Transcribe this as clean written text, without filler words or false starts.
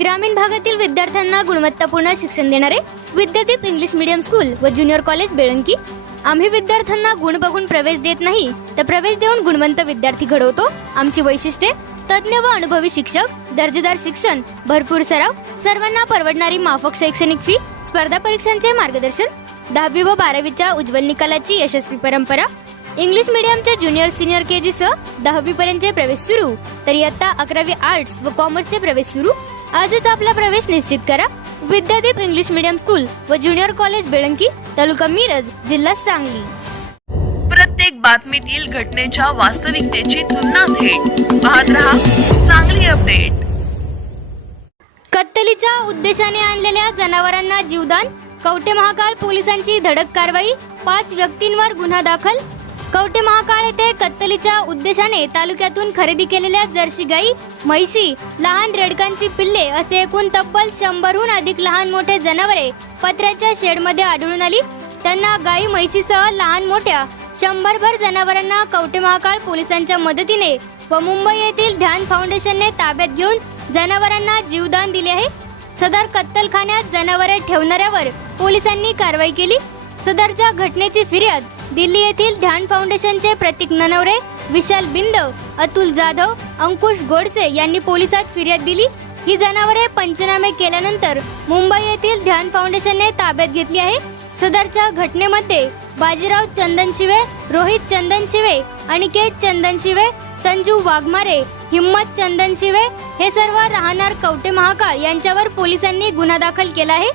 ग्रामीण भागातील विद्यार्थ्यांना गुणवत्तापूर्ण शिक्षण देणारे विद्यादीप इंग्लिश मीडियम स्कूल व ज्युनियर कॉलेज बेळंकी। आम्ही विद्यार्थ्यांना गुण बघून प्रवेश देत नाही, तर प्रवेश देऊन गुणवंत विद्यार्थी घडवतो। आमची वैशिष्ट्ये: तज्ञ व अनुभवी शिक्षक, दर्जेदार शिक्षण, भरपूर सराव, सर्वांना परवडणारी माफक शैक्षणिक फी, स्पर्धा परीक्षांचे मार्गदर्शन, 10वी व 12वीच्या उज्ज्वल निकालाची यशस्वी परंपरा, इंग्लिश मीडियमच्या ज्युनियर सिनियर केजी सह 10वी पर्यंतचे प्रवेश सुरू, तर इयत्ता 11वी आर्ट्स व कॉमर्सचे प्रवेश सुरू। आजच आपला प्रवेश निश्चित करा। विद्यादीप इंग्लिश मीडियम स्कूल व ज्युनियर कॉलेज बेळंकी, तालुका मिरज, जिल्हा सांगली। प्रत्येक बातमीतील घटनेच्या वास्तविकतेची तुलना थेट पाहत रहा सांगली अपडेट। कत्तलीच्या उद्देशाने आणलेल्या जनावरांना जीवदान, कवठे महाकाळ पोलिसांची धडक कारवाई, 5 व्यक्तींवर गुन्हा दाखल। कवठे महाकाळ येथे कत्तलीच्या उद्देशाने तालुक्यातून खरेदी केलेल्या जर्सी गाई, म्हैशी, लहान रेडकांची पिल्ले असे एकूण तब्बल 100हून अधिक लहान मोठे जनावरे पत्र्याच्या शेडमध्ये आढळून आली। त्यांना गाई म्हैशीसह लहान मोठ्या 100भर जनावरांना कवठे महाकाळ पोलिसांच्या मदतीने व मुंबई येथील ध्यान फाउंडेशनने ताब्यात घेऊन जनावरांना जीवदान दिले आहे। सदर कत्तलखान्यात जनावरे ठेवणाऱ्यावर पोलिसांनी कारवाई केली। सदरच्या घटनेची फिर्याद दिल्ली येथील ध्यान फाउंडेशनचे प्रतीक ननवरे, विशाल बिंद, अतुल जाधव, अंकुश गोडसे यांनी पोलिसात फिर्याद दिली। ही जनावरे पंचनामे केल्यानंतर मुंबई येथील ध्यान फाउंडेशनने ताब्यात घेतली आहे। सदरच्या घटनेमध्ये बाजीराव चंदन शिवे, रोहित चंदन शिवे, अनिकेत चंदन शिवे, संजू वाघमारे, हिम्मत चंदन शिवे हे सर्व राहणार कवठे महाकाळ यांच्यावर पोलिसांनी गुन्हा दाखल केला आहे।